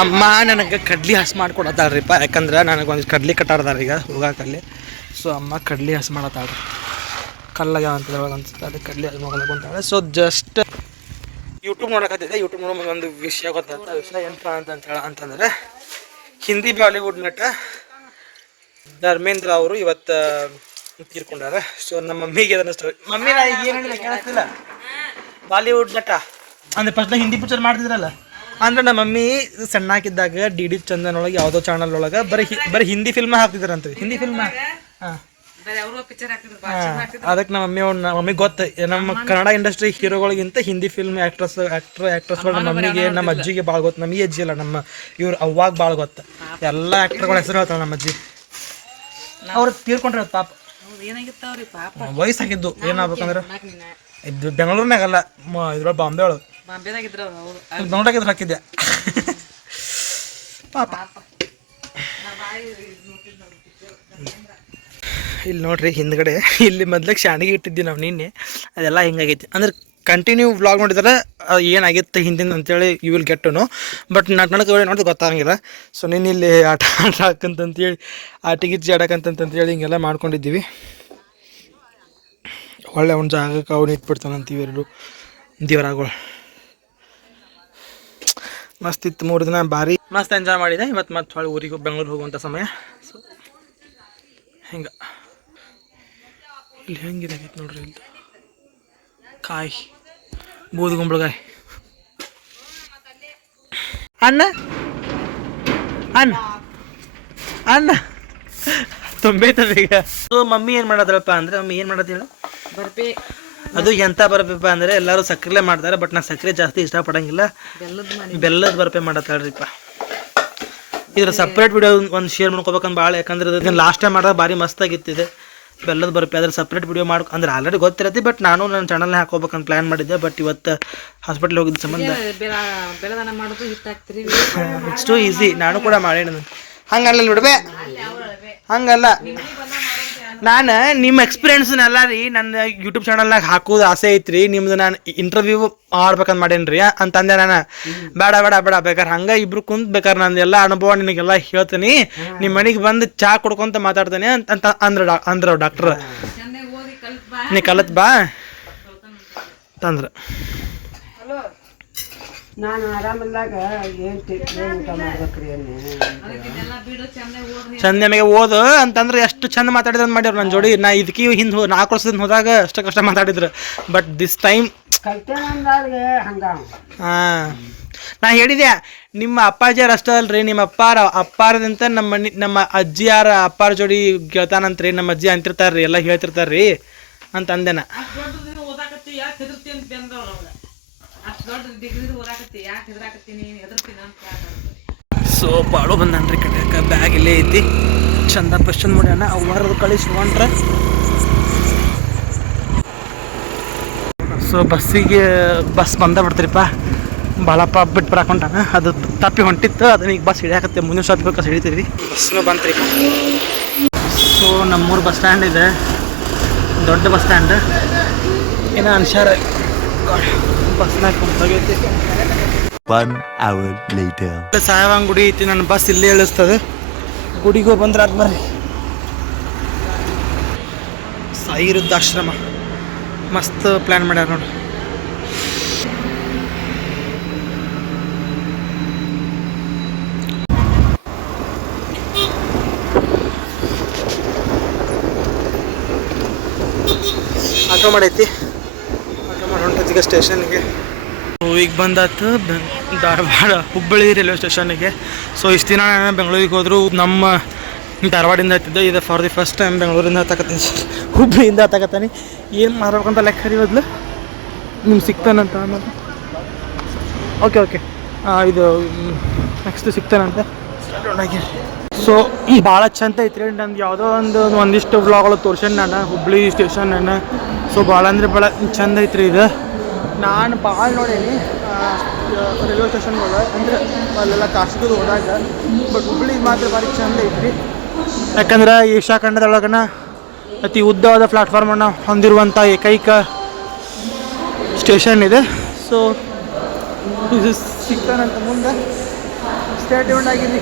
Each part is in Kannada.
ಅಮ್ಮ ನನಗೆ ಕಡ್ಲಿ ಹಸಿ ಮಾಡ್ಕೊಡತ್ತಾಳ್ರಿಪ್ಪ, ಯಾಕಂದ್ರೆ ನನಗೆ ಒಂದು ಕಡ್ಲಿ ಕಟ್ಟಾಡ್ದಾರ ಈಗ ಹೋಗಾಕಲ್ಲಿ. ಸೊ ಅಮ್ಮ ಕಡ್ಲಿ ಹಸಿ ಮಾಡತ್ತಾಳ್ರಿ, ಕಲ್ಲಾಗ ಅಂತ ಅನ್ಸುತ್ತೆ, ಅದಕ್ಕೆ ಕಡ್ಲಿ ಹಸಿ ಮಾಡ್ಕೊಂತಾಳೆ. ಸೊ ಜಸ್ಟ್ ಯೂಟ್ಯೂಬ್ ನೋಡಕತ್ತಿದ್ದೆ. ಯೂಟ್ಯೂಬ್ ನೋಡೋ ಒಂದು ವಿಷಯ ಗೊತ್ತಾಗ್ತದೆ. ಆ ವಿಷಯ ಏನಪ್ಪ ಅಂತಂದರೆ ಹಿಂದಿ ಬಾಲಿವುಡ್ ನಟ ಧರ್ಮೇಂದ್ರ ಅವರು ಇವತ್ತು ತೀರ್ಕೊಂಡಾರ. ಸೊ ನಮ್ಮ ಮಮ್ಮಿಗೆ ಅದನ್ನ ಮಮ್ಮಿ ನಾ ಈಗ ಏನು ಹೇಳಿಲ್ಲ ಕೇಳಿಸ್ತಿಲ್ಲ. ಬಾಲಿವುಡ್ ನಟ ಅಂದರೆ ಫಸ್ಟ್ ಹಿಂದಿ ಪಿಕ್ಚರ್ ಮಾಡ್ತಿದ್ರಲ್ಲ, ಅಂದ್ರೆ ನಮ್ಮ ಮಮ್ಮಿ ಸಣ್ಣಾಕಿದ್ದಾಗ ಡಿ ಡಿ ಚಂದನ್ ಒಳಗೆ ಯಾವುದೋ ಚಾನಲ್ ಒಳಗೆ ಬರೀ ಹಿಂದಿ ಫಿಲ್ಮ್ ಹಾಕ್ತಿದ್ರಂತ. ಹಿಂದಿ ಫಿಲ್ಮ್ ಹಾಂ, ಅದಕ್ಕೆ ನಮ್ಮ ಮಮ್ಮಿಗೆ ಗೊತ್ತು. ನಮ್ಮ ಕನ್ನಡ ಇಂಡಸ್ಟ್ರಿ ಹೀರೋಗಳಿಗಿಂತ ಹಿಂದಿ ಫಿಲ್ಮ್ ಆ್ಯಕ್ಟ್ರಸ್ಗಳು ನಮ್ಮ ಮಮ್ಮಿಗೆ, ನಮ್ಮ ಅಜ್ಜಿಗೆ ಭಾಳ ಗೊತ್ತು. ನಮ್ಮ ಈ ಅಜ್ಜಿ ಅಲ್ಲ, ನಮ್ಮ ಇವ್ರು ಅವ್ವಾಗ ಭಾಳ ಗೊತ್ತು. ಎಲ್ಲ ಆ್ಯಕ್ಟರ್ಗಳ ಹೆಸರು ಹೇಳ್ತಾಳೆ ನಮ್ಮ ಅಜ್ಜಿ. ಅವ್ರು ತೀರ್ಕೊಂಡ್ರೆ ಪಾಪ, ವಯಸ್ಸಾಗಿದ್ದು ಏನಾಗ್ಬೇಕಂದ್ರೆ ಇದು ಬೆಂಗಳೂರಿನಾಗಲ್ಲ, ಇದ್ರೊಳಗೆ ಬಾಂಬೆ ಒಳಗೆ ನೋಡಾಕಿದ್ರು ಹಾಕಿದ್ದೆ ಪಾಪ. ಇಲ್ಲಿ ನೋಡ್ರಿ ಹಿಂದ್ಗಡೆ ಇಲ್ಲಿ ಮೊದ್ಲಿಗೆ ಶಾಣಿಗೆ ಇಟ್ಟಿದ್ವಿ ನಾವು ನಿನ್ನೆ, ಅದೆಲ್ಲ ಹಿಂಗಾಗೈತಿ. ಅಂದ್ರೆ ಕಂಟಿನ್ಯೂ ವ್ಲಾಗ್ ನೋಡಿದ್ರೆ ಏನಾಗಿತ್ತು ಹಿಂದಿನ ಅಂತೇಳಿ you will get to know. But ನಡ್ನಕ್ಕೆ ನೋಡಿದ್ರೆ ಗೊತ್ತಾಗಂಗಿಲ್ಲ. ಸೊ ನಿನ್ನ ಇಲ್ಲಿ ಆಟ ಹಾಕಂತಂತೇಳಿ ಆಟಿಗಿಚ್ಚಿ ಆಡಕಂತಂತೇಳಿ ಹಿಂಗೆಲ್ಲ ಮಾಡ್ಕೊಂಡಿದ್ದೀವಿ. ಒಳ್ಳೆ ಒಂದು ಜಾಗಕ್ಕೆ ಅವ್ನು ಇಟ್ಬಿಡ್ತಾನಂತೀವಿ ಎರಡು ದೇವರಾಗಳು. ಮಸ್ತ್ ಇತ್ತು, 3 ದಿನ ಭಾರಿ ಮಸ್ತ್ ಎಂಜಾಯ್ ಮಾಡಿದೆ. ಇವತ್ತು ಮತ್ತೆ ಹೊಳ್ಳಿ ಊರಿಗೆ ಬೆಂಗಳೂರಿಗೆ ಹೋಗುವಂಥ ಸಮಯ. ಸೊ ಹಿಂಗೆ ಇಲ್ಲಿ ಹೆಂಗಿದಾಗೈತೆ ನೋಡ್ರಿ, ಇಲ್ಲಿ ಕಾಯಿ ಬೂದುಗುಂಬಳಕಾಯಿ. ಅಣ್ಣ ಅಣ್ಣ ಅಣ್ಣ ತುಂಬೈತದ ಈಗ. ಸೊ ಮಮ್ಮಿ ಏನು ಮಾಡತ್ತಳಪ್ಪ ಅಂದರೆ, ಮಮ್ಮಿ ಏನು ಮಾಡತ್ತೇಳು ಬರ್ಪಿ. ಅದು ಎಂಥ ಬರ್ಪೆಪ್ಪ ಅಂದರೆ ಎಲ್ಲರೂ ಸಕ್ಕರೆ ಮಾಡ್ತಾರೆ, ಬಟ್ ನಾನು ಸಕ್ಕರೆ ಜಾಸ್ತಿ ಇಷ್ಟಪಡಂಗಿಲ್ಲ. ಬೆಲ್ಲದ ಬರ್ಪೆ ಮಾಡತ್ತಾಳ್ರಿಪ್ಪ. ಇದ್ರ ಸಪ್ರೇಟ್ ವಿಡಿಯೋ ಒಂದು ಶೇರ್ ಮಾಡ್ಕೋಬೇಕಂತ ಭಾಳ, ಯಾಕಂದ್ರೆ ಅದನ್ನ ಲಾಸ್ಟ್ ಟೈಮ್ ಮಾಡಿದ್ರೆ ಭಾರಿ ಮಸ್ತಾಗಿತ್ತಿದೆ ಬೆಲ್ಲದ ಬರ್ಪೆ. ಅದ್ರ ಸಪ್ರೇಟ್ ವಿಡಿಯೋ ಅಂದ್ರೆ ಆಲ್ರೆಡಿ ಗೊತ್ತಿರತ್ತೆ, ಬಟ್ ನಾನು ನನ್ನ ಚಾನಲ್ನ ಹಾಕೋಬೇಕಂತ ಪ್ಲ್ಯಾನ್ ಮಾಡಿದ್ದೆ. ಬಟ್ ಇವತ್ತು ಹಾಸ್ಪಿಟ್ಲ್ ಹೋಗಿದ್ದ ಸಂಬಂಧ ಇಟ್ಸ್ ಟು ಈಸಿ. ನಾನು ಕೂಡ ಮಾಡೇಣ, ಹಂಗಲ್ಲ ಬಿಡ್ಬೇ, ಹಂಗಲ್ಲ. ನಾನು ನಿಮ್ಮ ಎಕ್ಸ್ಪೀರಿಯನ್ಸ್ನೆಲ್ಲ ರೀ ನನ್ನ ಯೂಟ್ಯೂಬ್ ಚಾನಲ್ನಾಗ ಹಾಕೋದು ಆಸೆ ಐತ್ರಿ. ನಿಮ್ದು ನಾನು ಇಂಟರ್ವ್ಯೂ ಮಾಡ್ಬೇಕಂತ ಮಾಡೇನ್ರಿ ಅಂತಂದೆ. ನಾನು ಬೇಡ ಬೇಕಾರೆ ಹಂಗೆ ಇಬ್ರು ಕುಂತ್ ಬೇಕಾರೆ ನಂದು ಎಲ್ಲ ಅನುಭವ ನಿನಗೆಲ್ಲ ಹೇಳ್ತೀನಿ, ನಿಮ್ಮ ಮನೆಗೆ ಬಂದು ಚಾ ಕೊಡ್ಕೊಂತ ಮಾತಾಡ್ತೇನೆ ಅಂತ ಅಂದ್ರು ಡಾಕ್ಟ್ರ್. ನೀ ಕಲತ್ ಬಾ ತಂದ್ರೆ ನಾನು ಆರಾಮಿಲ್ಲಾಗ ಏನು ಊಟ ಮಾಡ್ಬೇಕ್ರಿ ಚಂದ ನಮಗೆ ಓದು ಅಂತಂದ್ರೆ ಎಷ್ಟು ಚಂದ ಮಾತಾಡಿದ್ರು ಅಂತ ಮಾಡ್ಯಾರ ನನ್ನ ಜೋಡಿ. ನಾ ಇದಕ್ಕೆ ಹಿಂದೆ 4 ವರ್ಷದಿಂದ ಹೋದಾಗ ಅಷ್ಟು ಕಷ್ಟ ಮಾತಾಡಿದ್ರು. ಬಟ್ ದಿಸ್ ಟೈಮ್ ಹಾಂ, ನಾ ಹೇಳಿದೆ ನಿಮ್ಮ ಅಪ್ಪಾಜಿಯರು ಅಷ್ಟೇ ಅಲ್ರಿ, ನಿಮ್ಮ ಅಪ್ಪಾರದಂತ ನಮ್ಮ ಅಜ್ಜಿಯಾರ ಅಪ್ಪಾರ ಜೋಡಿ ಗೆಳ್ತಾನಂತ್ರಿ, ನಮ್ಮ ಅಜ್ಜಿ ಅಂತಿರ್ತಾರ್ರಿ, ಎಲ್ಲ ಹೇಳ್ತಿರ್ತಾರ್ರಿ ಅಂತ ಅಂದೆನ. ಸೊ ಬಾಳು ಬಂದನ್ರಿ ಕಡೆಯಾಕ. ಬ್ಯಾಗ್ ಇಲ್ಲೇ ಐತಿ, ಚಂದ ಪಶ್ಚಂದ ಮಾಡ್ಯಾನ. ಅವ್ವಾರದು ಕಳಿಸಿ ಹೊಂಟ್ರೆ ಸೊ ಬಸ್ ಬಂದ ಬಿಡ್ತೀರಿಪ್ಪ. ಭಾಳಪ್ಪ ಬಿಟ್ಟು ಬರಾಕೊಂಡಾನ, ಅದು ತಪ್ಪಿ ಹೊಂಟಿತ್ತು. ಅದನ್ನ ಈಗ ಬಸ್ ಹಿಡಿಯಾಕತ್ತೆ, ಮುಂದಿನ ಸ್ಟಾಪ್ ಬೇಕಾದ್ರೆ ಹಿಡಿತೀರಿ. ಬಸ್ನು ಬಂತ್ರಿ. ಸೊ ನಮ್ಮೂರು ಬಸ್ ಸ್ಟ್ಯಾಂಡ್ ಇದೆ, ದೊಡ್ಡ ಬಸ್ ಸ್ಟ್ಯಾಂಡ್. ಏನೋ ಅನ್ಸಾರ ಬಸ್ನಾಗ ಕುಂತಾಗೈತಿ. 1 hour later. ಸಾಯವಾಂಗ್ ಗುಡಿ ಐತಿ, ನನ್ನ ಬಸ್ ಇಲ್ಲೇ ಇಳಿಸ್ತದೆ. ಗುಡಿಗೂ ಬಂದ್ರೆ ಅದು ಬರ್ರಿ. ಸಾಯಿ ವೃದ್ಧಾಶ್ರಮ ಮಸ್ತ್ ಪ್ಲ್ಯಾನ್ ಮಾಡ್ಯಾರ ನೋಡಿ. ಆಟೋ ಮಾಡೈತಿ, ಆಟೋ ಮಾಡಿ ಹೊಂಟೈತಿ ಸ್ಟೇಷನ್ಗೆ. ಈಗ ಬಂದಾತು ಧಾರವಾಡ ಹುಬ್ಬಳ್ಳಿ ರೈಲ್ವೆ ಸ್ಟೇಷನ್ನಿಗೆ. ಸೊ ಇಷ್ಟು ದಿನ ನಾನು ಬೆಂಗಳೂರಿಗೆ ಹೋದ್ರು ನಮ್ಮ ಧಾರವಾಡಿಂದ ಹತ್ತಿದ್ದೆ. ಇದು ಫಾರ್ ದಿ ಫಸ್ಟ್ ಟೈಮ್ ಬೆಂಗಳೂರಿಂದ ಹತ್ತಕತ್ತೀನಿ, ಹುಬ್ಬಳ್ಳಿಯಿಂದ ಹತ್ತಕತ್ತೀನಿ. ಏನು ಮಾಡ್ಬೇಕಂತ ಲೆಕ್ಕ ರೀ ಬದಲು ನಿಮ್ಗೆ ಸಿಗ್ತಾನಂತ ಅನ್ನೋದು. ಓಕೆ ಇದು ನೆಕ್ಸ್ಟ್ ಸಿಗ್ತಾನಂತ. ಸೊ ಭಾಳ ಚಂದ ಐತ್ರಿ. ನಂದು ಯಾವುದೋ ಒಂದಿಷ್ಟು ವ್ಲಾಗ್ಗಳು ತೋರ್ಸೇನೆ ನಾನು ಹುಬ್ಬಳ್ಳಿ ಸ್ಟೇಷನ್. ಸೊ ಭಾಳ ಅಂದರೆ ಭಾಳ ಚಂದ ಐತ್ರಿ ಇದು. ನಾನು ಭಾಳ ನೋಡೇನಿ ರೈಲ್ವೆ ಸ್ಟೇಷನ್ಗಳು, ಅಂದರೆ ಅಲ್ಲೆಲ್ಲ ಕಾಶ್ಮೀರ ಹೋದಾಗ. ಬಟ್ ಹುಬ್ಬಳ್ಳಿಗೆ ಮಾತ್ರ ಭಾರಿ ಚಂದ ಐತ್ರಿ, ಯಾಕಂದ್ರೆ ಏಷ್ಯಾ ಖಂಡದೊಳಗನ ಅತಿ ಉದ್ದವಾದ ಪ್ಲಾಟ್ಫಾರ್ಮನ್ನು ಹೊಂದಿರುವಂಥ ಏಕೈಕ ಸ್ಟೇಷನ್ ಇದೆ. ಸೊ ಇದು ಸಿಗ್ತಾನಂತ ಮುಂದೆ ಸ್ಟೇ ಟ್ಯೂನ್ಡ್ ಆಗಿರಿ.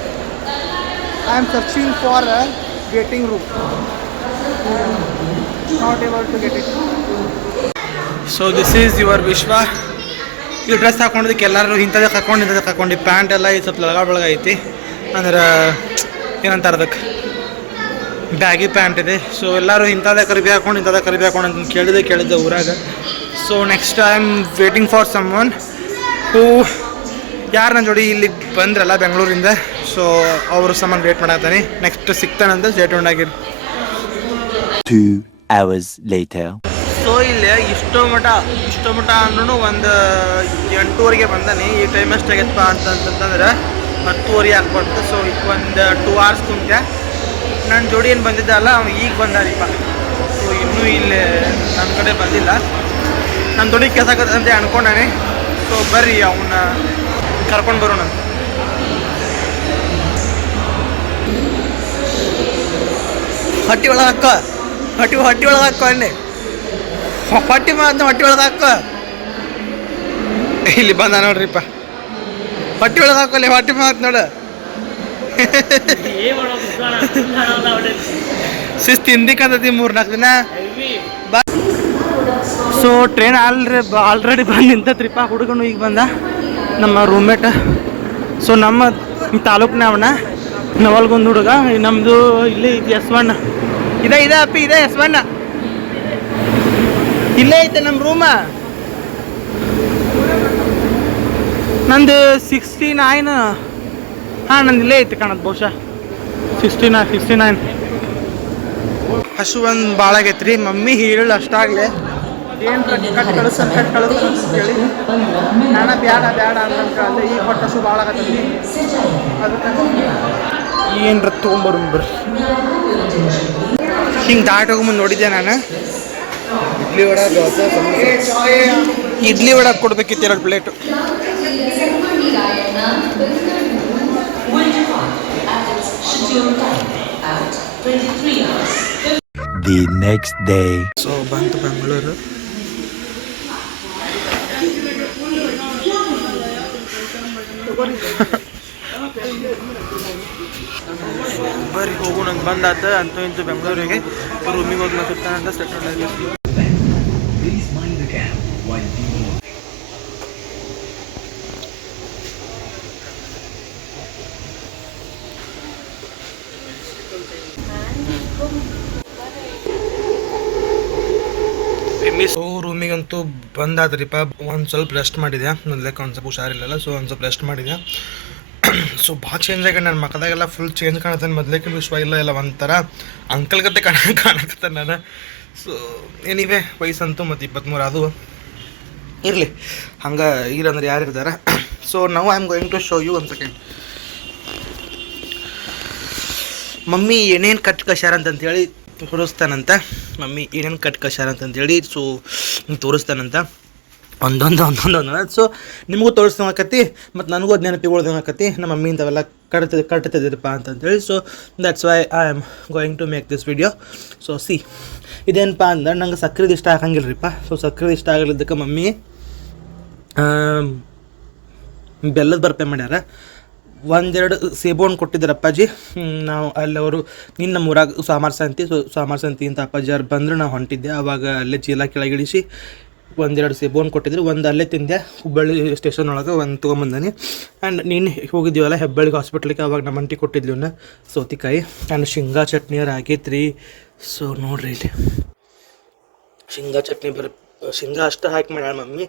I am searching for a waiting room. Not able to get it. So this is your Vishwa. ಈ ಡ್ರೆಸ್ ಹಾಕೊಂಡಿದ್ದಕ್ಕೆ ಎಲ್ಲರೂ ಇಂಥದಕ್ಕೆ ಹಾಕೊಂಡು ಪ್ಯಾಂಟ್ ಎಲ್ಲ ಇದು ಸ್ವಲ್ಪ ಬೆಳಗ ಐತಿ. ಅಂದ್ರೆ ಏನಂತಾರೆ ಅದಕ್ಕೆ ಬ್ಯಾಗಿ ಪ್ಯಾಂಟ್ ಇದೆ. ಸೊ ಎಲ್ಲರೂ ಇಂಥದೇ ಕರಿಬಿ ಹಾಕೊಂಡು ಅಂತ ಕೇಳಿದ್ದೆ ಊರಾಗ. So next I am waiting for someone who ಯಾರು ನನ್ನ ಜೋಡಿ ಇಲ್ಲಿ ಬಂದ್ರಲ್ಲ ಬೆಂಗಳೂರಿಂದ. ಸೊ ಅವರು ಸಮಾನ ವೇಟ್ ಮಾಡತ್ತಾನೆ. ನೆಕ್ಸ್ಟ್ ಸಿಗ್ತಾನಂತ ಸ್ಟೇಟ್ ಆಗಿರಿ. 2 hours later. ಸೊ ಇಲ್ಲಿ ಇಷ್ಟೋ ಮಟ ಅಂದ್ರೂ ಒಂದು 8:30ಗೆ ಬಂದಾನೆ. ಈ ಟೈಮ್ ಎಷ್ಟಾಗೈತಪ್ಪ ಅಂತಂತಂದ್ರೆ 10:30 ಆಗ್ಬಾರ್ದು. ಸೊ ಈಗ ಒಂದು 2 hours ತುಂಬ್ಯ. ನನ್ನ ಜೋಡಿ ಏನು ಬಂದಿದ್ದ ಅಲ್ಲ ಅವ್ನು ಈಗ ಬಂದಾರಿಪ್ಪ. ಸೊ ಇನ್ನೂ ಇಲ್ಲಿ ನನ್ನ ಕಡೆ ಬಂದಿಲ್ಲ. ನನ್ನ ಜೋಡಿ ಕೆಲಸ ಆಗತ್ತೆ ಅಂತ ಅನ್ಕೊಂಡಾನೆ. ಸೊ ಬರ್ರಿ ಅವನ್ನ ಕರ್ಕೊಂಡು ಬರೋಣ. ಹೊಟ್ಟಿ ಒಳಗೆ ಹಾಕೋ ಹೊಟ್ಟಿ ಒಳಗೆ ಹಾಕೋ ಅನ್ನಿ. ಹೊಟ್ಟಿ ಒಳಗೆ ಹಾಕೋ. ಇಲ್ಲಿ ಬಂದ ನೋಡ್ರಿಪ್ಪ. ಹೊಟ್ಟಿ ಒಳಗೆ ಹಾಕೋಲ್ಲಿ ಹೊಟ್ಟಿ ಮಾತು ನೋಡು. ಶಿಸ್ತು ಹಿಂದಿಕ್ಕಂತತಿ 3-4 ದಿನ ಬಾ. ಸೊ ಟ್ರೈನ್ ಆಲ್ರೆಡಿ ಬಂದು ನಿಂತತ್ರಿಪ್ಪ. ಹುಡುಗನು ಈಗ ಬಂದ ನಮ್ಮ ರೂಮ್ಮೇಟ್. ಸೊ ನಮ್ಮ ತಾಲೂಕ್ನವನ ನವಲ್ಗೊಂದು ಹುಡುಗ. ನಮ್ಮದು ಇಲ್ಲಿ ಇದು S1 ಇದೆ ಅಪ್ಪಿ ಇದೆ S1 ಇಲ್ಲೇ ಐತೆ ನಮ್ಮ ರೂಮ. ನಂದು 69. ಹಾಂ ನಂದು ಇಲ್ಲೇ ಐತೆ ಕಾಣತ್ತೆ ಬಹುಶಃ 69. ಹಸು ಒಂದು ಭಾಳ ಆಗೈತ್ರಿ. ಮಮ್ಮಿ ಹೇಳು ಅಷ್ಟಾಗಲಿ ಏನು ಕಟ್ ಕಳಿಸ್ ಕೇಳಿ ನಾನು ಬ್ಯಾಡ ಅಂತ ಅಂದ್ರೆ ಈಗ ಹೊಟ್ಟೆ ಹಸು ಭಾಳ ಆಗತ್ತೈತಿ. ಅದಕ್ಕೆ ಏನರ ತೊಗೊಂಬರ್ರಿ. ಹಿಂಗೆ ದಾಟ್ ಹೋಗ್ಬಂದು ನೋಡಿದ್ದೆ ನಾನು. ಇಡ್ಲಿ ವಡ ದೋಸೆ ಇಡ್ಲಿ ವಡ ಕೊಡ್ಬೇಕಿತ್ತು 2 plate. The next day. So ಬಂತು ಬೆಂಗಳೂರು. ಬರ್ರಿ ಹೋಗೋಣ ಅಂತ ಬಂದಾತ. ಅಂತೂ ಇಂತೂ ಬೆಂಗಳೂರಿಗೆ ರೂಮಿಗೆ ಹೋಗಿ ಸಿಗ್ತಾನಂತ ಸೆಟಲ್ ಆಗಿ. ಸೊ ರೂಮಿಗಂತೂ ಬಂದಾದ್ರಿಪ್ಪ. ಒಂದು ಸ್ವಲ್ಪ ರೆಸ್ಟ್ ಮಾಡಿದೆ. ಮೊದಲಕ್ಕೆ ಒಂದು ಸ್ವಲ್ಪ ಹುಷಾರಿಲ್ಲಲ್ಲ. ಸೊ ಒಂದು ಸ್ವಲ್ಪ ರೆಸ್ಟ್ ಮಾಡಿದೆ. ಸೊ ಭಾಳ ಚೇಂಜ್ ಆಗಿ ನನ್ನ ಮಕ್ಕದಾಗೆಲ್ಲ ಫುಲ್ ಚೇಂಜ್ ಕಾಣುತ್ತಾನೆ. ಮೊದಲಕ್ಕೆ ವಿಶ್ವ ಇಲ್ಲ ಒಂಥರ ಅಂಕಲ್ ಗತೆ ಕಾಣಕತ್ತೆ ನಾನು. ಸೊ ಏನಿವೆ ವಯಸ್ಸಂತೂ ಮತ್ತು 23 ಅದು ಇರಲಿ ಹಂಗೆ ಇರಂದ್ರೆ ಯಾರು ಇರ್ತಾರೆ. So now I am going to show you ಒಂದು ಸೆಕೆಂಡ್. ಮಮ್ಮಿ ಏನೇನು ಕಟ್ ಕಶ್ಯಾರ ಅಂತಂತೇಳಿ ತೋರಿಸ್ತಾನಂತ. ಮಮ್ಮಿ ಏನೇನು ಕಟ್ ಕಶ್ಯಾರ ಅಂತಂತೇಳಿ ಸೊ ತೋರಿಸ್ತಾನಂತ ಒಂದೊಂದು. ಸೊ ನಿಮಗೂ ತೋರಿಸ್ದಂಗಾಕತಿ ಮತ್ತು ನನಗೂ ಅದು ನೆನಪಿಗೊಳ್ದಂಗಾಕತಿ. ನಮ್ಮ ಮಮ್ಮಿ ಇಂಥವೆಲ್ಲ ಕಟ್ತಿದ್ದೀರಪ್ಪ ಅಂತಂತೇಳಿ. So that's why I am going to make this video. So see ಇದೇನಪ್ಪ ಅಂದ್ರೆ ನಂಗೆ ಸಕ್ಕರೆದು ಇಷ್ಟ ಆಗಂಗಿಲ್ಲರಿಪ್ಪ. ಸೊ ಸಕ್ಕರೆ ಇಷ್ಟ ಆಗಲಿದ್ದಕ್ಕೆ ಮಮ್ಮಿ ಬೆಲ್ಲದ ಬರ್ಪೆ ಮಾಡ್ಯಾರ. 1-2 ಸೇಬು ಹಣ್ಣು ಕೊಟ್ಟಿದ್ದಾರೆ ಅಪ್ಪಾಜಿ. ನಾವು ಅಲ್ಲಿ ಅವರು ನಿನ್ನ ನಮ್ಮೂರಾಗ ಸಾಮಾರ್ ಸಂತಿ ಅಂತ ಅಪ್ಪಾಜಿ ಅವ್ರು ಬಂದರು. ನಾವು ಹೊಂಟಿದ್ದೆ ಆವಾಗ ಅಲ್ಲೇ ಚೀಲ ಕೆಳಗಿಳಿಸಿ 1-2 ಸೇಬು ಹಣ್ಣು ಕೊಟ್ಟಿದ್ರು. ಒಂದು ಅಲ್ಲೇ ತಿಂದೆ ಹುಬ್ಬಳ್ಳಿ ಸ್ಟೇಷನ್ ಒಳಗೆ ಒಂದು ತೊಗೊಂಬಂದಾನೆ. ಆ್ಯಂಡ್ ನೀನು ಹೋಗಿದ್ದೀವಲ್ಲ ಹೆಬ್ಬಳ್ಳಿಗೆ ಹಾಸ್ಪಿಟ್ಲಿಗೆ, ಅವಾಗ ನಮ್ಮ ಅಂಟಿ ಕೊಟ್ಟಿದ್ಲು ಸೌತಿಕಾಯಿ ಆ್ಯಂಡ್ ಶೇಂಗಾ ಚಟ್ನಿ ಆಗೈತ್ರಿ. ಸೊ ನೋಡ್ರಿ ಇಲ್ಲಿ ಶೇಂಗಾ ಚಟ್ನಿ ಶೇಂಗಾ ಅಷ್ಟು ಹಾಕಿ ಮಾಡ್ಯಾಳ ಮಮ್ಮಿ.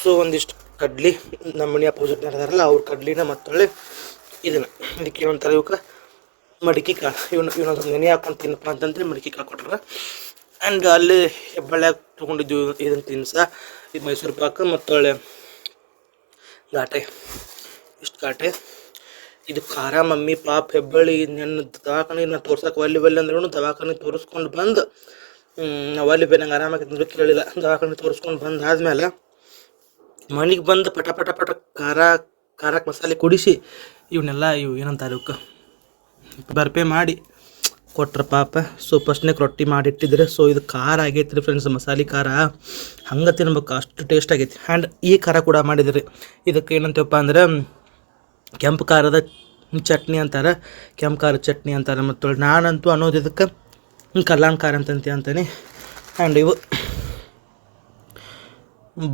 ಸೊ ಒಂದಿಷ್ಟು ಕಡ್ಲಿ ನಮ್ಮ ಮನೆ ಅಪೋಸಿಟ್ ನಡೆದಾರಲ್ಲ ಅವ್ರ ಕಡ್ಲಿನ ಮತ್ತೊಳ್ಳೆ ಇದನ್ನು ಇದಕ್ಕೆ ಏನಂತಾರೆ ಇವಕ್ಕೆ ಮಡಿಕೆ ಕಾಳು. ಇವನೊಂದು ನೆನೆ ಹಾಕೊಂಡು ತಿನ್ನಪ್ಪ ಅಂತಂದ್ರೆ ಮಡಿಕೆ ಕಾಳು ಕೊಟ್ರ. ಆ್ಯಂಡ್ ಅಲ್ಲಿ ಹೆಬ್ಬಳ್ಳಿಯಾಗ ತೊಗೊಂಡಿದ್ದು ಇದನ್ನು ತಿನ್ಸ ಇದು ಮೈಸೂರು ಪಾಕ ಮತ್ತೊಳ್ಳೆ ಘಾಟೆ. ಇಷ್ಟು ಘಾಟೆ ಇದು ಖಾರ. ಮಮ್ಮಿ ಪಾಪ ಹೆಬ್ಬಳ್ಳಿ ನನ್ನ ದವಾಖಾನೆ ನಾನು ತೋರ್ಸಕ್ಕೆ ಒಲ್ಲಿ ಅಂದ್ರೂ ದವಾಖಾನೆ ತೋರಿಸ್ಕೊಂಡು ಬಂದು ಅಲ್ಲಿ ನಂಗೆ ಆರಾಮಾಗಿ ಕೇಳಿಲ್ಲ. ದವಾಖಾನೆ ತೋರಿಸ್ಕೊಂಡು ಬಂದಾದ್ಮೇಲೆ ಮನೆಗೆ ಬಂದು ಪಟ ಖಾರಕ್ಕೆ ಮಸಾಲೆ ಕುಡಿಸಿ ಇವನ್ನೆಲ್ಲ ಏನಂತಾರೆ ಇವಕ್ಕೆ ಬರ್ಪೆ ಮಾಡಿ ಕೊಟ್ರ ಪಾಪ. ಸೊ ಫಸ್ಟ್ನೇಗೆ ರೊಟ್ಟಿ ಮಾಡಿಟ್ಟಿದ್ರೆ. ಸೊ ಇದು ಖಾರ ಆಗೈತೆ ರೀ ಫ್ರೆಂಡ್ಸ್, ಮಸಾಲೆ ಖಾರ ಹಂಗೆ ತಿನ್ಬೇಕು, ಅಷ್ಟು ಟೇಸ್ಟ್ ಆಗೈತಿ. ಆ್ಯಂಡ್ ಈ ಖಾರ ಕೂಡ ಮಾಡಿದ್ರಿ. ಇದಕ್ಕೆ ಏನಂತೀವಪ್ಪ ಅಂದ್ರೆ ಕೆಂಪು ಖಾರದ ಚಟ್ನಿ ಅಂತಾರೆ, ಕೆಂಪು ಖಾರ ಚಟ್ನಿ ಅಂತಾರೆ. ಮತ್ತು ನಾನಂತೂ ಅನ್ನೋದು ಇದಕ್ಕೆ ಕಲ್ಯಾಣ ಖಾರ ಅಂತೀನಿ. ಆ್ಯಂಡ್ ಇವು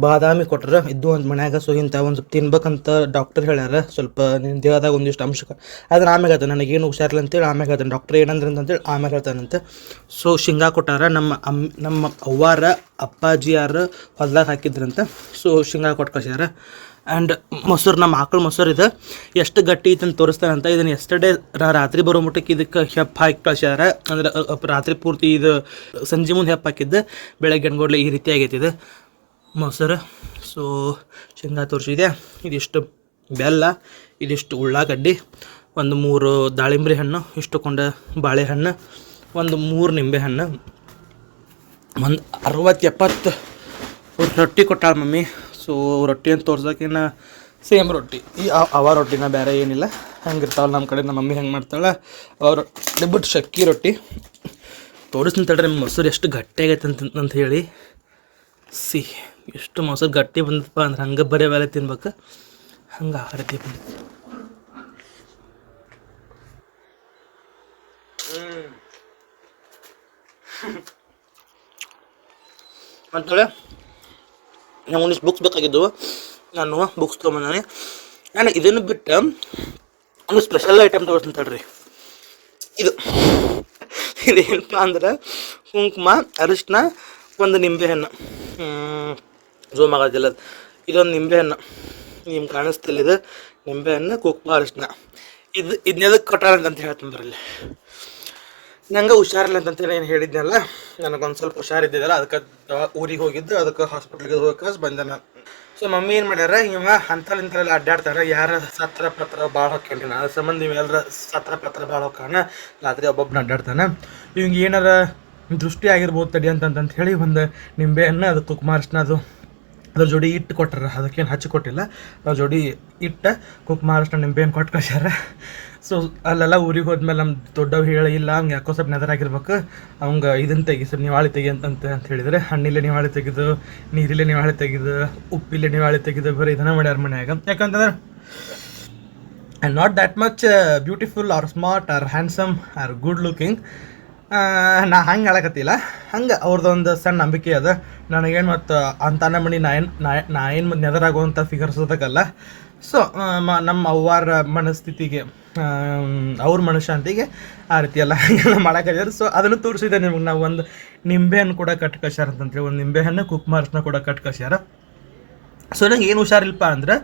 ಬಾದಾಮಿ ಕೊಟ್ರೆ ಇದ್ದು ಒಂದು ಮನ್ಯಾಗ. ಸೊ ಇಂಥ ಒಂದು ಸ್ವಲ್ಪ ತಿನ್ಬೇಕಂತ ಡಾಕ್ಟರ್ ಹೇಳ್ಯಾರ. ಸ್ವಲ್ಪ ನಿನ್ನ ದೇಹದಾಗ ಒಂದಿಷ್ಟು ಅಂಶ ಅದನ್ನು ಆಮೇಲೆ ಹೇಳ್ತಾನೆ, ನನಗೇನು ಹುಷಾರಿಲ್ಲ ಅಂತೇಳಿ ಆಮೇಲೆ ಹೇಳ್ತಾನೆ. ಡಾಕ್ಟ್ರ್ ಏನಂದ್ರೆ ಅಂತೇಳಿ ಆಮೇಲೆ ಹೇಳ್ತಾನಂತೆ. ಸೊ ಶೇಂಗಾ ಕೊಟ್ಟಾರ. ನಮ್ಮ ಅವ್ವಾರ ಅಪ್ಪಾಜಿಯಾರು ಹೊಲ್ದಾಗ ಹಾಕಿದ್ರಂತೆ. ಸೊ ಶೇಂಗಾ ಕೊಟ್ಟು ಕಳ್ಸ್ಯಾರ. ಆ್ಯಂಡ್ ಮೊಸರು, ನಮ್ಮ ಆಕಳು ಮೊಸರು ಇದು ಎಷ್ಟು ಗಟ್ಟಿ ಐತೆ ಅಂತ ತೋರಿಸ್ತಾರಂತ. ಇದನ್ನು ಎಸ್ಟರ್ಡೇ ರಾತ್ರಿ ಬರೋ ಮಟ್ಟಕ್ಕೆ ಇದಕ್ಕೆ ಹೆಪ್ಪು ಹಾಕಿ ಕಳ್ಸ್ಯಾರ. ಅಂದ್ರೆ ರಾತ್ರಿ ಪೂರ್ತಿ ಇದು ಸಂಜೆ ಮುಂದೆ ಹೆಪ್ಪು ಹಾಕಿದ್ದು, ಬೆಳಗ್ಗೆ ಅನ್ಗೋಡ್ಲೆ ಈ ರೀತಿ ಆಗೈತಿ ಇದು ಮೊಸರು. ಸೊ ಶೇಂಗಾ ತೋರಿಸಿದೆ. ಇದಿಷ್ಟು ಬೆಲ್ಲ, ಇದಿಷ್ಟು ಉಳ್ಳಾಗಡ್ಡಿ, ಒಂದು 3 ದಾಳಿಂಬ್ರಿ ಹಣ್ಣು, ಇಷ್ಟು ಕೊಂಡ ಬಾಳೆಹಣ್ಣು, ಒಂದು 3 ನಿಂಬೆಹಣ್ಣು, ಒಂದು 60-70 ರೊಟ್ಟಿ ಕೊಟ್ಟಾಳ ಮಮ್ಮಿ. ಸೊ ರೊಟ್ಟಿ ಅಂತ ತೋರ್ಸೋಕಿನ್ನ ಸೇಮ್ ರೊಟ್ಟಿ, ಈ ಅವ ರೊಟ್ಟಿನ ಬೇರೆ ಏನಿಲ್ಲ. ಹಂಗಿರ್ತಾವಲ್ಲ ನಮ್ಮ ಕಡೆ, ನಮ್ಮ ಮಮ್ಮಿ ಹೆಂಗೆ ಮಾಡ್ತಾಳೆ ಅವ್ರ ಬಿಟ್ಟು ಶಕ್ಕಿ ರೊಟ್ಟಿ ತೋರಿಸ್ತೀನಿ ತಡ್ರಿ. ನಿಮ್ಮ ಮೊಸರು ಎಷ್ಟು ಗಟ್ಟಿಯಾಗೈತೆ ಅಂತ ಹೇಳಿ. ಎಷ್ಟು ಮೊಸರು ಗಟ್ಟಿ ಬಂದಪ್ಪ ಅಂದ್ರೆ ಹಂಗೆ ಬರೀ ಬೇರೆ ತಿನ್ಬೇಕು, ಹಂಗೆ ಆ ರೀತಿ ಬಂದಿತ್ತು. ಅಂತೇಳಿ ನಾವು ಒಂದಿಷ್ಟು ಬುಕ್ಸ್ ಬೇಕಾಗಿದ್ದವು. ನಾನು ಬುಕ್ಸ್ ತೊಗೊಂಬಂದಾನೆ. ನಾನು ಇದನ್ನು ಬಿಟ್ಟು ಒಂದು ಸ್ಪೆಷಲ್ ಐಟಮ್ ತೋರಿಸ್ತೀನಿ ತಡ್ರಿ. ಇದೇನಪ್ಪ ಅಂದ್ರೆ ಕುಂಕುಮ, ಅರಿಶಿನ, ಒಂದು ನಿಂಬೆಹಣ್ಣು. ಝೂಮ್ ಆಗೋದಿಲ್ಲ, ಇದೊಂದು ನಿಂಬೆಹಣ್ಣು ನಿಮ್ಗೆ ಕಾಣಿಸ್ತಿಲ್ಲ. ಇದು ನಿಂಬೆಹಣ್ಣು, ಕುಂಕುಮ, ಅರಿಶಿನ. ಇದನ್ನೆದಕ್ಕೆ ಕೊಟ್ಟಾರಂತ ಹೇಳ್ತೀನಿ ಬರಲಿ. ನಂಗೆ ಹುಷಾರಿಲ್ಲ ಅಂತಂತೇಳಿ ಏನು ಹೇಳಿದ್ನಲ್ಲ, ನನಗೊಂದು ಸ್ವಲ್ಪ ಹುಷಾರಿದ್ದಿದ್ದಲ್ಲ, ಅದಕ್ಕೆ ಊರಿಗೆ ಹೋಗಿದ್ದು, ಅದಕ್ಕೆ ಹಾಸ್ಪಿಟ್ಲಿಗೆ ಹೋಗಕ್ಕೆ ಬಂದೆ ನಾನು. ಸೊ ಮಮ್ಮಿ ಏನು ಮಾಡ್ಯಾರ, ಇವ ಇಂಥಲ್ಲಿ ಅಡ್ಡಾಡ್ತಾರೆ. ಯಾರು ಸತ್ರ ಪತ್ರ ಭಾಳ ಹೋಗ್ಯಾನ್ರಿ. ನಾನು ಸಂಬಂಧ ಇವೆಲ್ಲರ ಸತ್ರ ಪತ್ರ ಭಾಳ ಹೋಗ್ಕಾನ, ರಾತ್ರಿ ಒಬ್ಬೊಬ್ಬನ ಅಡ್ಡಾಡ್ತಾನೆ. ಇವಂಗೆ ಏನಾರ ದೃಷ್ಟಿ ಆಗಿರ್ಬೋದು ತಡಿ ಅಂತಂತ ಹೇಳಿ ಒಂದು ನಿಂಬೆಹಣ್ಣು, ಅದು ಕುಂಕುಮ, ಅರಿಶಿನ, ಅದ್ರ ಜೋಡಿ ಇಟ್ಟು ಕೊಟ್ಟಾರ. ಅದಕ್ಕೇನು ಹಚ್ಚಿ ಕೊಟ್ಟಿಲ್ಲ, ಅದ್ರ ಜೋಡಿ ಇಟ್ಟು ಕುಂಕುಮ, ಅರಿಶಿನ, ನಿಂಬೆಹಣ್ಣು ಕೊಟ್ಟು ಕಳ್ಸ್ಯಾರ. ಸೊ ಅಲ್ಲೆಲ್ಲ ಊರಿಗೆ ಹೋದ್ಮೇಲೆ ನಮ್ಮ ದೊಡ್ಡವು ಹೇಳಿಲ್ಲ, ಹಂಗೆ ಯಾಕೋ ಸ್ವಲ್ಪ ನೆದರಾಗಿರ್ಬೇಕು, ಅವಂಗೆ ಇದನ್ನು ತೆಗಿ, ಸ್ವಲ್ಪ ನಿವಾಳಿ ತೆಗಿ ಅಂತ ಹೇಳಿದರೆ, ಹಣ್ಣಿಲ್ಲೇ ನಿವಾಳಿ ತೆಗೆದು, ನೀರಿಲ್ಲೇ ನಿವಾಳಿ ತೆಗೆದು, ಉಪ್ಪಿಲ್ಲೇ ನಿವಾಳಿ ತೆಗೆದು, ಬರೀ ಇದನ್ನು ಮಾಡ್ಯಾರ ಮನ್ಯಾಗ. ಯಾಕಂತಂದ್ರೆ and not that much beautiful or smart or handsome or good looking. ನಾ ಹಂಗೆ ಹೇಳಕತ್ತಿಲ್ಲ, ಹಂಗೆ ಅವ್ರದ್ದೊಂದು ಸಣ್ಣ ನಂಬಿಕೆ ಅದ. ನನಗೇನು ಮತ್ತು ಅಂತಾನ ಮಣಿ ನಾ ಏನು ನೆದರಾಗುವಂಥ ಫಿಗರ್ಸ್ ಅದಕ್ಕಲ್ಲ. ಸೊ ನಮ್ಮ ಅವ್ವಾರ ಮನಸ್ಥಿತಿಗೆ, ಅವ್ರ ಮನಃಶಾಂತಿಗೆ ಆ ರೀತಿ ಎಲ್ಲ ಹಂಗೆಲ್ಲ ಮಾಡೋಕ್ಕಾಗ್ಯಾರ. ಸೊ ಅದನ್ನು ತೋರಿಸಿದೆ ನಿಮ್ಗೆ. ನಾವು ಒಂದು ನಿಂಬೆಹಣ್ಣು ಕೂಡ ಕಟ್ ಕಳ್ಸ್ಯಾರ ಅಂತಂತೇಳಿ, ಒಂದು ನಿಂಬೆಹಣ್ಣು, ಕುಂಕುಮ, ಅರಿಶಿನ ಕೂಡ ಕಟ್ ಕಳ್ಸ್ಯಾರ. ಸೊ ನಂಗೆ ಏನು ಹುಷಾರಿಲ್ಲಪ್ಪ ಅಂದ್ರೆ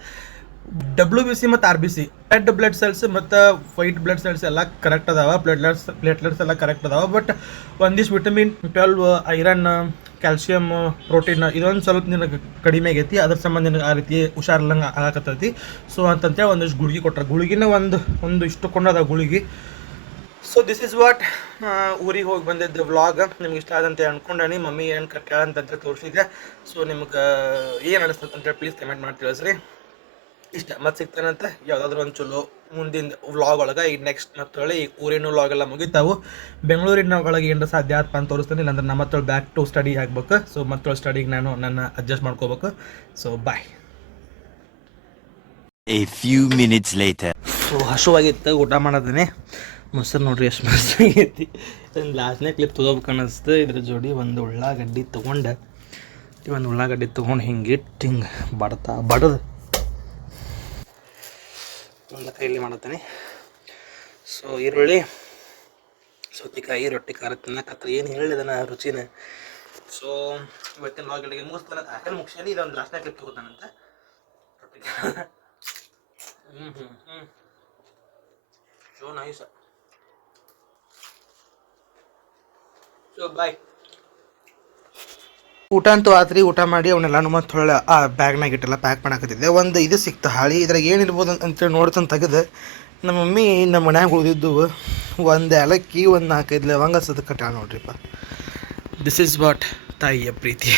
WBC ಮತ್ತು RBC, ರೆಡ್ ಬ್ಲಡ್ ಸೆಲ್ಸ್ ಮತ್ತು ವೈಟ್ ಬ್ಲಡ್ ಸೆಲ್ಸ್ ಎಲ್ಲ ಕರೆಕ್ಟ್ ಅದಾವೆ, ಪ್ಲೇಟ್ಲೆಟ್ಸ್ ಎಲ್ಲ ಕರೆಕ್ಟ್ ಅದಾವೆ. ಬಟ್ ಒಂದಿಷ್ಟು ವಿಟಮಿನ್ 12, ಐರನ್, ಕ್ಯಾಲ್ಸಿಯಮ್, ಪ್ರೋಟೀನ್ ಇದೊಂದು ಸ್ವಲ್ಪ ನಿನಗೆ ಕಡಿಮೆ ಆಗೈತಿ. ಅದ್ರ ಸಂಬಂಧ ನಿನಗೆ ಆ ರೀತಿ ಹುಷಾರಿಲ್ಲಂಗೆ ಆಗಕತ್ತೈತಿ. ಸೊ ಅಂತಂತೇಳಿ ಒಂದಿಷ್ಟು ಗುಳಿಗೆ ಕೊಟ್ಟಾರ. ಗುಳಿಗಿನ ಒಂದು ಇಷ್ಟು ಕೊಂಡದ ಗುಳಿಗೆ. ಸೊ ದಿಸ್ ಈಸ್ ವಾಟ್ ಊರಿಗೆ ಹೋಗಿ ಬಂದಿದ್ದು ವ್ಲಾಗ್. ನಿಮ್ಗೆ ಇಷ್ಟ ಆದಂತೆ ಅಂದ್ಕೊಂಡೇನಿ. ಮಮ್ಮಿ ಏನು ಕಟ್ಟಾಳ ಅಂತಂತ ತೋರಿಸಿದ್ದೆ. ಸೊ ನಿಮ್ಗೆ ಏನು ಅನಿಸ್ತದೆ ಅಂತೇಳಿ ಪ್ಲೀಸ್ ಕಮೆಂಟ್ ಮಾಡಿ ತಿಳಿಸ್ರಿ. ಇಷ್ಟ ಮತ್ತೆ ಸಿಗ್ತಾನಂತ ಯಾವುದಾದ್ರೂ ಒಂದು ಚಲೋ ಮುಂದಿನ ವ್ಲಾಗ್ ಒಳಗೆ. ಈಗ ನೆಕ್ಸ್ಟ್ ಮತ್ತೊಳ್ಳೆ ಈ ಊರಿನ ವ್ಲಾಗ್ ಎಲ್ಲ ಮುಗಿತಾವು. ಬೆಂಗಳೂರಿನ ಒಳಗೆ ಏನಾರ ಸಾಧ್ಯ ಆತ್ಪ ಅಂತ ತೋರಿಸ್ತಾನೆ. ಇಲ್ಲಾಂದ್ರೆ ನಮ್ಮ ಮತ್ತೊಳ್ಳೆ ಬ್ಯಾಕ್ ಟು ಸ್ಟಡಿ ಆಗ್ಬೇಕು. ಸೊ ಮತ್ತೊಳ್ಳೆ ಸ್ಟಡಿಗೆ ನಾನು ನನ್ನ ಅಡ್ಜಸ್ಟ್ ಮಾಡ್ಕೋಬೇಕು. So bye. A few minutes later. So ಹಸುವಾಗಿತ್ತು, ಊಟ ಮಾಡೋದನ್ನೇ. ಮೊಸರು ನೋಡ್ರಿ ಎಷ್ಟು ಮಸ್ತ್ ಆಗೈತಿ. ಒಂದು ಲಾಸ್ಟ್ನೇ ಕ್ಲಿಪ್ ತೊಗೋಬೇಕು ಅನ್ನಿಸ್ತು. ಇದ್ರ ಜೋಡಿ ಒಂದು ಉಳ್ಳಾಗಡ್ಡಿ ತೊಗೊಂಡು ಹಿಂಗಿಟ್ಟು ಹಿಂಗೆ ಬಡದು ಒಂದು ಕೈಯಲ್ಲಿ ಮಾಡತ್ತೀನಿ. ಸೊ ಈರುಳ್ಳಿ, ಸೌತೆಕಾಯಿ, ರೊಟ್ಟಿ ಖಾರ ತಿನ್ನಕತ್ರ ಏನು ಹೇಳಿದಾನ ರುಚಿನ. ಸೊ ಇವತ್ತಿನ ವ್ಲಾಗ್ ಮುಗಿಸ್ತಾನೆ. ಯಾಕಂದ್ರೆ ಮುಗಿಸಿ ಇದೊಂದು ಲಾಸ್ಟ್ನೇ ಕ್ಲಿಪ್ ತೊಗೋತಾನಂತ ರೊಟ್ಟಿ. So nice. So bye. ಊಟ ಅಂತೂ ಆತ್ರಿ. ಊಟ ಮಾಡಿ ಅವನ್ನೆಲ್ಲ ಮತ್ತು ಹೊಳ್ಳೆ ಆ ಬ್ಯಾಗ್ನಾಗ ಇಟ್ಟೆಲ್ಲ ಪ್ಯಾಕ್ ಮಾಡಾಕತ್ತಿದ್ದೆ. ಒಂದು ಇದು ಸಿಕ್ತು ಹಾಳಿ. ಇದ್ರಾಗ ಏನಿರ್ಬೋದು ಅಂತೇಳಿ ನೋಡ್ತಾನೆ ತೆಗೆದು ನಮ್ಮ ಮಮ್ಮಿ ನಮ್ಮ ಮನ್ಯಾಗ ಉಳಿದಿದ್ದು ಒಂದು ಏಲಕ್ಕಿ, ಒಂದು 4-5 ಲವಂಗ ಸದ ಕಟ್ಟಾಳ ನೋಡ್ರಿಪ್ಪ. ದಿಸ್ ಈಸ್ ವಾಟ್ ತಾಯಿಯ ಪ್ರೀತಿ.